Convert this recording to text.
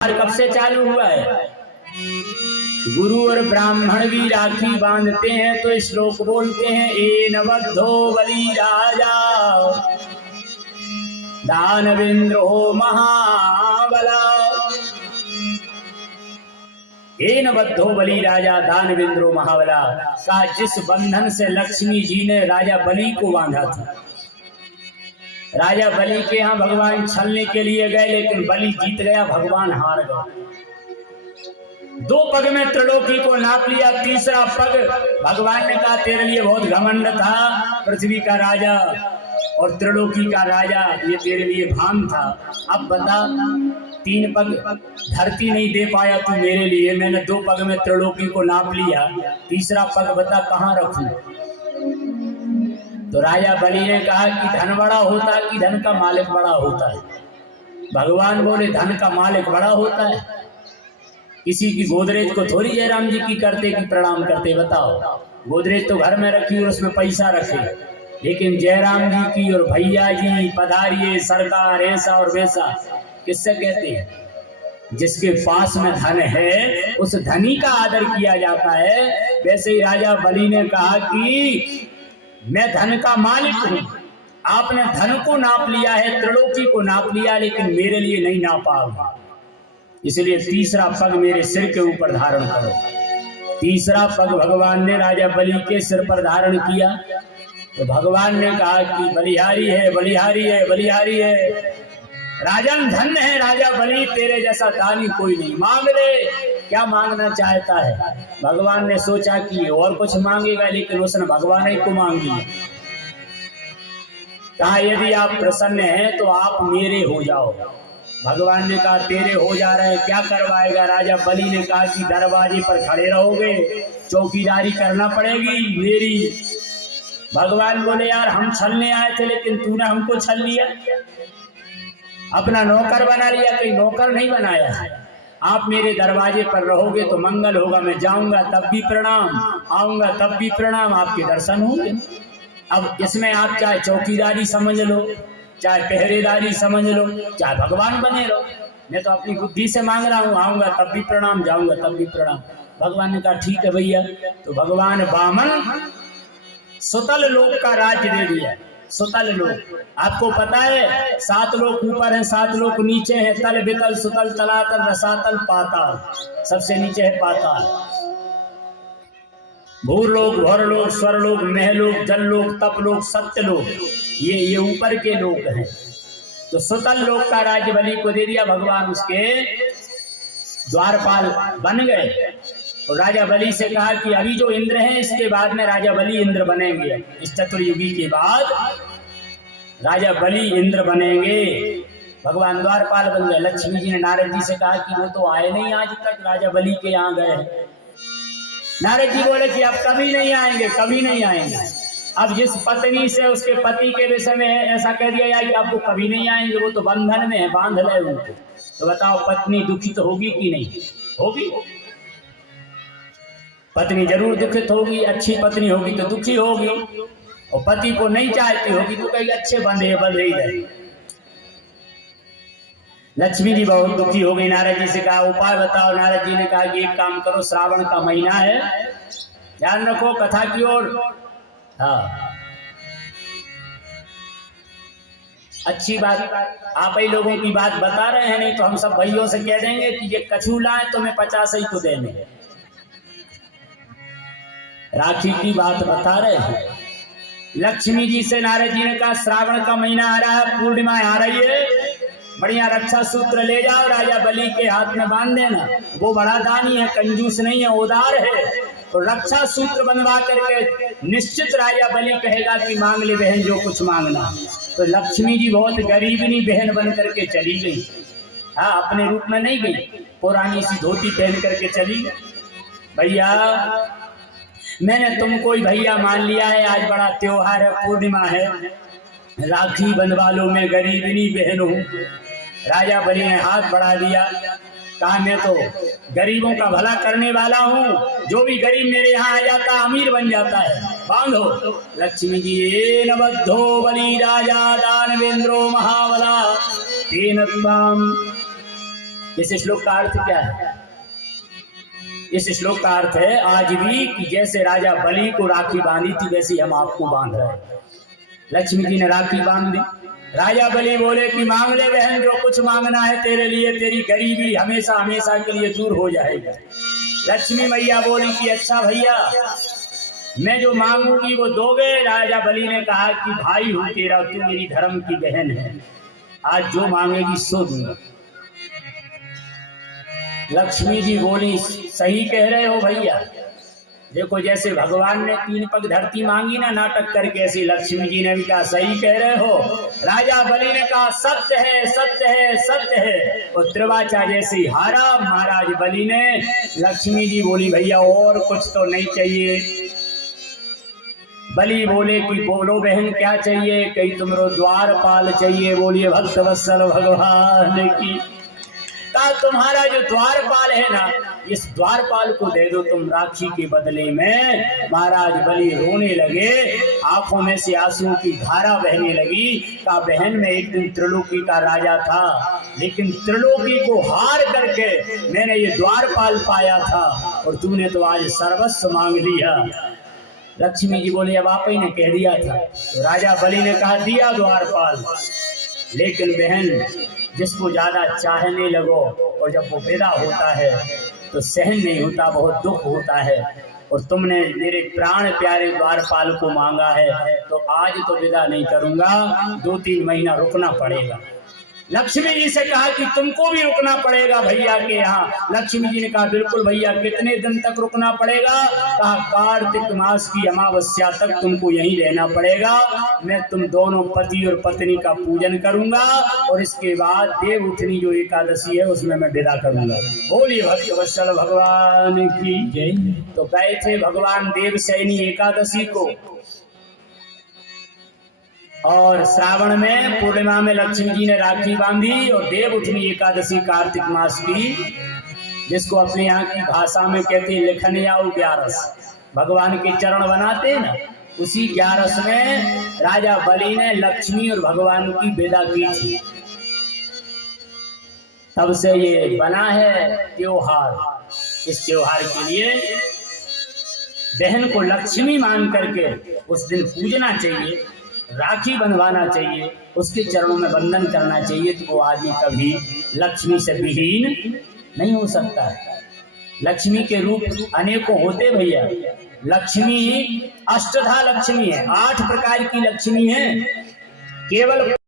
कब से चालू हुआ है? गुरु और ब्राह्मण भी राखी बांधते हैं तो श्लोक बोलते हैं, एन बद्धो बलि राजा दानवेंद्रो महाबला। एन बद्धो बलि राजा दानवेंद्रो महाबला का जिस बंधन से लक्ष्मी जी ने राजा बलि को बांधा था। राजा बलि के यहाँ भगवान छलने के लिए गए, लेकिन बलि जीत गया, भगवान हार गए। 2 पग में त्रिलोकी को नाप लिया, तीसरा पग भगवान ने कहा तेरे लिए बहुत घमंड था, पृथ्वी का राजा और त्रिलोकी का राजा, ये तेरे लिए भान था। अब बता, 3 पग धरती नहीं दे पाया तू मेरे लिए, मैंने 2 पग में त्रिलोकी को नाप लिया, तीसरा पग बता कहाँ रखूं? तो राजा बलि ने कहा कि धन बड़ा होता है कि धन का मालिक बड़ा होता है? भगवान बोले धन का मालिक बड़ा होता है। किसी की गोदरेज को थोड़ी जयराम जी की करते कि प्रणाम करते, बताओ? गोदरेज तो घर में रखी और उसमें पैसा रखे, लेकिन जयराम जी की और भैया जी पधारिए सरकार ऐसा और वैसा किससे कहते हैं? जिसके पास में धन है उस धनी का आदर किया जाता है। वैसे ही राजा बलि ने कहा कि मैं धन का मालिक हूं, आपने धन को नाप लिया है, त्रिलोकी को नाप लिया, लेकिन मेरे लिए नहीं नापा, इसलिए तीसरा पग मेरे सिर के ऊपर धारण करो। तीसरा पग भगवान ने राजा बलि के सिर पर धारण किया तो भगवान ने कहा कि बलिहारी है, बलिहारी है, बलिहारी है, राजन धन्य है राजा बलि, तेरे जैसा दानी कोई नहीं, मांग ले क्या मांगना चाहता है। भगवान ने सोचा कि और कुछ मांगेगा, लेकिन उसने भगवान ही को मांग लिया। कहा यदि आप प्रसन्न हैं तो आप मेरे हो जाओ। भगवान ने कहा तेरे हो जा रहे, क्या करवाएगा? राजा बलि ने कहा कि दरवाजे पर खड़े रहोगे, चौकीदारी करना पड़ेगी मेरी। भगवान बोले यार हम छलने आए थे, लेकिन तूने हमको छल लिया, अपना नौकर बना लिया। कोई नौकर नहीं बनाया है, आप मेरे दरवाजे पर रहोगे तो मंगल होगा, मैं जाऊंगा तब भी प्रणाम, आऊंगा तब भी प्रणाम, आपके दर्शन होंगे। अब इसमें आप चाहे चौकीदारी समझ लो, चाहे पहरेदारी समझ लो, चाहे भगवान बने रहो, मैं तो अपनी बुद्धि से मांग रहा हूँ, आऊंगा तब भी प्रणाम, जाऊंगा तब भी प्रणाम। भगवान ने कहा ठीक है भैया। तो भगवान वामन सुतल लोक का राज्य दे दिया। सुतल लोक आपको पता है, 7 लोक ऊपर हैं, 7 लोक नीचे हैं, तल बितल सुतल तलातल रसातल पाताल, सबसे नीचे है पाताल। भूरलोक, भौरलोक, स्वरलोक, महलोक, जललोक, तपलोक, सत्यलोक, ये ऊपर के लोक हैं। तो सुतल लोक का राज्य बलि को दे दिया भगवान, उसके द्वारपाल बन गए। और राजा बलि से कहा कि अभी जो इंद्र हैं इसके बाद में राजा बलि इंद्र बनेंगे, इस चतुर्युगी के बाद राजा बलि इंद्र बनेंगे। भगवान द्वारपाल बन गए। लक्ष्मी जी ने नारद जी से कहा कि वो तो आए नहीं आज तक, राजा बलि के यहाँ गए। नारद जी बोले कि अब कभी नहीं आएंगे, कभी नहीं आएंगे। अब जिस पत्नी से उसके पति के विषय में ऐसा कह दिया जाए कि आपको कभी नहीं आएंगे, वो तो बंधन में है, बांध ले उनको, तो बताओ पत्नी दुखित होगी कि नहीं होगी? पत्नी जरूर दुखित होगी, अच्छी पत्नी होगी तो दुखी होगी, और पति को नहीं चाहती होगी तो कहेगी अच्छे बंधे बंधे ही रहे। लक्ष्मी जी बहुत दुखी हो गई, नारद जी से कहा उपाय बताओ। नारद जी ने कहा कि एक काम करो, श्रावण का महीना है, ध्यान रखो कथा की ओर। हाँ अच्छी बात, आप ही लोगों की बात बता रहे हैं, नहीं तो हम सब भाइयों से कह देंगे कि ये कछू लाए तो मैं 50 ही को देंगे। राखी की बात बता रहे हैं। लक्ष्मी जी से नारद जी ने कहा श्रावण का महीना आ रहा है, पूर्णिमा आ रही है, बढ़िया रक्षा सूत्र ले जाओ, राजा बलि के हाथ में बांध देना। वो बड़ा दानी है, कंजूस नहीं है, उदार है, तो रक्षा सूत्र बनवा करके निश्चित राजा बलि कहेगा कि मांग ले बहन जो कुछ मांगना। तो लक्ष्मी जी बहुत गरीबनी बहन बन करके चली गई। हाँ अपने रूप में नहीं गई, पुरानी सी धोती पहन करके चली। भैया मैंने तुमको ही भैया मान लिया है, आज बड़ा त्योहार है, पूर्णिमा है, राखी बनवा लो, मैं गरीबनी बहन हूँ। राजा बलि ने हाथ बढ़ा दिया, कहा मैं तो गरीबों का भला करने वाला हूँ, जो भी गरीब मेरे यहाँ आ जाता अमीर बन जाता है, बांधो। लक्ष्मी जी एन बद्धो बलि राजा दानवेंद्रो महाबला तेन त्वाम इस श्लोक का अर्थ क्या है? इस श्लोक का अर्थ है आज भी कि जैसे राजा बलि को राखी बांधी थी वैसे हम आपको बांध रहे हैं। लक्ष्मी जी ने राखी बांध दी। राजा बलि बोले कि मांग ले बहन, जो कुछ मांगना है तेरे लिए, तेरी गरीबी हमेशा हमेशा के लिए दूर हो जाएगी। लक्ष्मी मैया बोली कि अच्छा भैया, मैं जो मांगूंगी वो दोगे? राजा बलि ने कहा कि भाई हूं तेरा, तू मेरी धर्म की बहन है, आज जो मांगेगी सो दूंगा। लक्ष्मी जी बोली सही कह रहे हो भैया। देखो जैसे भगवान ने 3 पग धरती मांगी ना नाटक करके, ऐसी लक्ष्मी जी ने भी कहा सही कह रहे हो। राजा बलि ने कहा सत्य है सत्य है सत्य है, और त्रिवाचा जैसे ही हारा महाराज बलि ने। लक्ष्मी जी बोली भैया और कुछ तो नहीं चाहिए। बलि बोले कि बोलो बहन क्या चाहिए? कहीं तुमरो द्वारपाल चाहिए। बोलिए भक्त वत्सल भगवान की। कहा तुम्हारा जो द्वारपाल है ना, इस द्वारपाल को दे दो तुम राखी के बदले में। महाराज बलि रोने लगे, आंखों में से आंसुओं की धारा बहने लगी। कहा बहन, मैं एक दिन त्रिलोकी का राजा था, लेकिन त्रिलोकी को हार करके मैंने ये द्वारपाल पाया था, और तूने तो आज सर्वस्व मांग लिया। लक्ष्मी जी बोली अब आप ही ने कह दिया था। तो राजा बलि ने कहा दिया द्वारपाल, लेकिन बहन जिसको ज्यादा चाहने लगो और जब वो विदा होता है तो सहन नहीं होता, बहुत दुख होता है। और तुमने मेरे प्राण प्यारे द्वारपाल को मांगा है, तो आज तो विदा नहीं करूंगा, 2-3 महीना रुकना पड़ेगा। लक्ष्मी जी से कहा कि तुमको भी रुकना पड़ेगा भैया के यहाँ। लक्ष्मी जी ने कहा बिल्कुल भैया, कितने दिन तक रुकना पड़ेगा? कहा कार्तिक मास की अमावस्या तक तुमको यहीं रहना पड़ेगा। मैं तुम दोनों पति और पत्नी का पूजन करूंगा, और इसके बाद देवउठनी जो एकादशी है उसमें मैं विदा करूंगा। बोलिए भक्त वत्सल भगवान की जय। तो गए थे भगवान देवशयनी एकादशी को, और श्रावण में पूर्णिमा में लक्ष्मी जी ने राखी बांधी, और देव उठनी एकादशी कार्तिक मास की, जिसको अपने यहाँ की भाषा में कहते हैं लिखनियाऊ 11, भगवान के चरण बनाते हैं ना, उसी 11 में राजा बलि ने लक्ष्मी और भगवान की विदा की थी। तब से ये बना है त्योहार। इस त्योहार के लिए बहन को लक्ष्मी मान करके उस दिन पूजना चाहिए, राखी बंधवाना चाहिए, उसके चरणों में वंदन करना चाहिए, तो वो आदमी कभी लक्ष्मी से विहीन नहीं हो सकता है। लक्ष्मी के रूप अनेकों होते भैया। लक्ष्मी अष्टधा लक्ष्मी है, 8 प्रकार की लक्ष्मी है। केवल